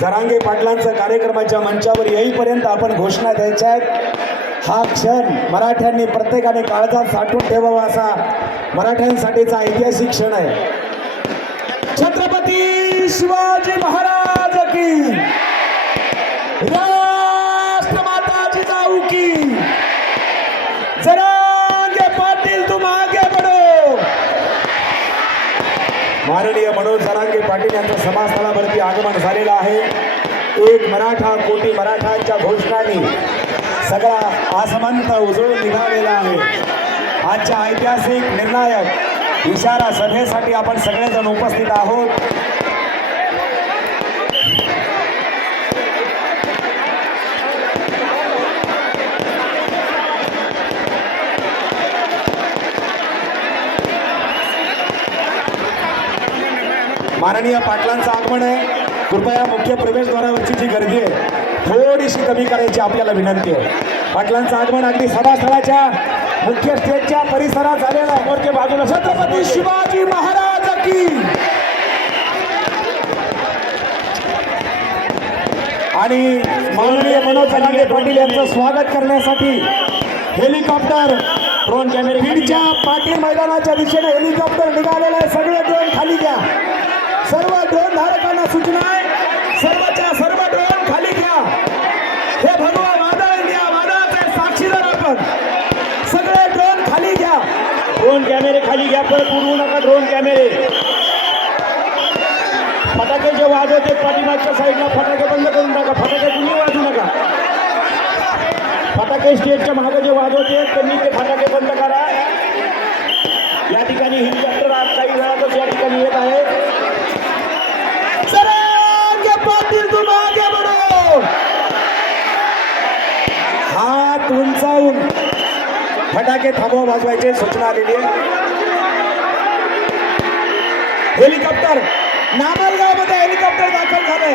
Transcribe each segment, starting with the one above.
जरांगे पाटलांचं कार्यक्रमाच्या मंचावर येईपर्यंत आपण घोषणा द्यायच्या आहेत. हा क्षण मराठ्यांनी प्रत्येकाने काळजात साठवून ठेवावा असा मराठ्यांसाठीचा ऐतिहासिक क्षण आहे. छत्रपती शिवाजी महाराज की आदरणीय मनोज सरांगे पाटील यांचं समाजस्थळावरती आगमन झालेलं आहे. एक मराठा कोटी मराठांच्या घोषणाने सगळा आसमंत उजळून निघालेला आहे. आजच्या ऐतिहासिक निर्णायक इशारा सभेसाठी आपण सगळेजण उपस्थित आहोत. माननीय पाटलांचं आगमन आहे. कृपया मुख्य प्रवेशद्वारावरची जी गर्दी आहे थोडीशी कमी करायची आपल्याला विनंती आहे. पाटलांचं आगमन अगदी सभास्थळाच्या मुख्य स्टेजच्या परिसरात झालेलं आहे. मोर्चे बाजूला छत्रपती शिवाजी महाराज की. आणि माननीय मनोज जरांगे पाटील यांचं स्वागत करण्यासाठी हेलिकॉप्टर ड्रोन कॅमेरे बीडच्या पाटील मैदानाच्या दिशेने हेलिकॉप्टर निघालेलं आहे सगळे ड्रोन खाली घ्या सर्व ड्रोन धारकांना सूचना आहे सर्वच्या सर्व ड्रोन खाली घ्या. हे भगवा वादळ घ्या. वादळाचे साक्षीदार आपण सगळे ड्रोन खाली घ्या. ड्रोन कॅमेरे खाली घ्या. परत उडवू नका ड्रोन कॅमेरे फटाके जे वाजवते पाठीमागच्या साईडला फटाके बंद करून टाका. फटाके तुम्ही वाजू नका. फटाके स्टेजच्या मागे जे वाजवते त्यांनी ते फटाके बंद करा. या ठिकाणी हेलिकॉप्टर आज काही वेळातच या ठिकाणी येत आहे सरांगे पाटील तुम आगे बढ़ो जाऊन फटाके थांबवा वाजवायचे सूचना आलेली आहे. हेलिकॉप्टर नामलगावमध्ये हेलिकॉप्टर दाखल झालंय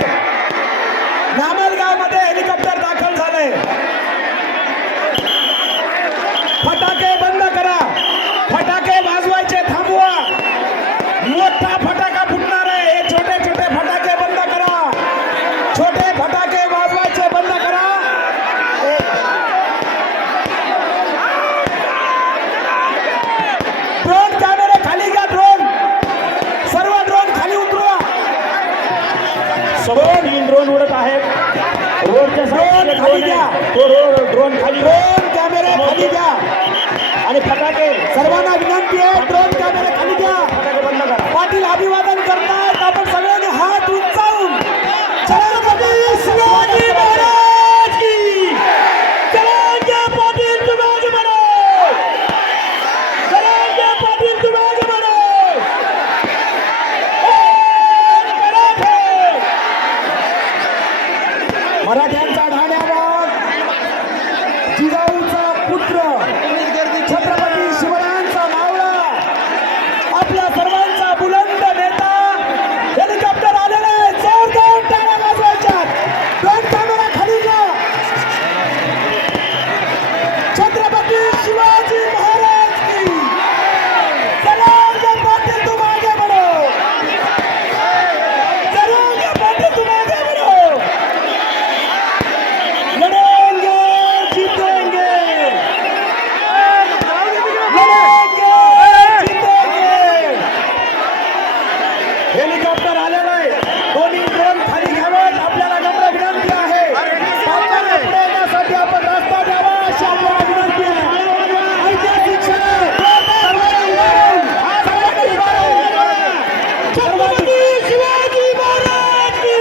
नामलगावमध्ये हेलिकॉप्टर दाखल झालंय फटाके बंद करा फटाके वाजवायचे थांबवा मोठा फटाका फुटणार आहे हे छोटे छोटे फटाके बंद करा छोटे फटाके वाजवायचे बंद करा ड्रोन कॅमेरे खाली घ्या ड्रोन सर्व ड्रोन खाली उतरवा दोन ही ड्रोन उडत आहेत. रोडच्या ड्रोन खाली घ्या तो रोड ड्रोन खाली ड्रोन कॅमेरे खाली घ्या आणि फटाके. सर्वांना विनंती आहे. छत्रपती शिवाजी महाराज की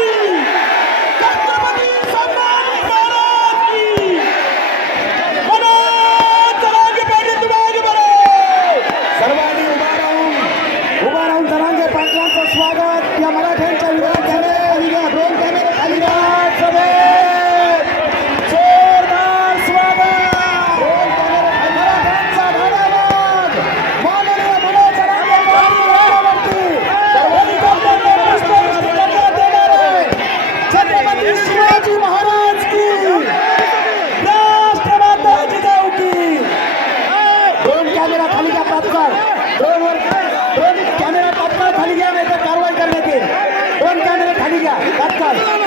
छत्रपती संभाजी महाराज की मनोज जरांगे पाटील तुम्ही आगे बढ़ो. सर्वांनी उभा राहून उभा राहून जरांगे पाटलांचं स्वागत या मराठ्यांच्या विरोधात खाली घ्या ड्रोन कॅमेरे खाली घ्या सभेत जोरदार स्वागत मराठ्यांचा धन्यवाद माननीय मनोज जरांगे पाटील यांच्यावरती हेलिकॉप्टरने पुष्पवृष्टी देणार आहे. छत्रपती शिवाजी महाराज की राष्ट्रमाता जिजाऊ की दोन कॅमेरा खाली घ्या तात्काळ दोन वर दोन कॅमेरा तात्काळ खाली घ्या नाही तर कारवाई करण्यात येईल. दोन कॅमेरे खाली घ्या. तात्काळ.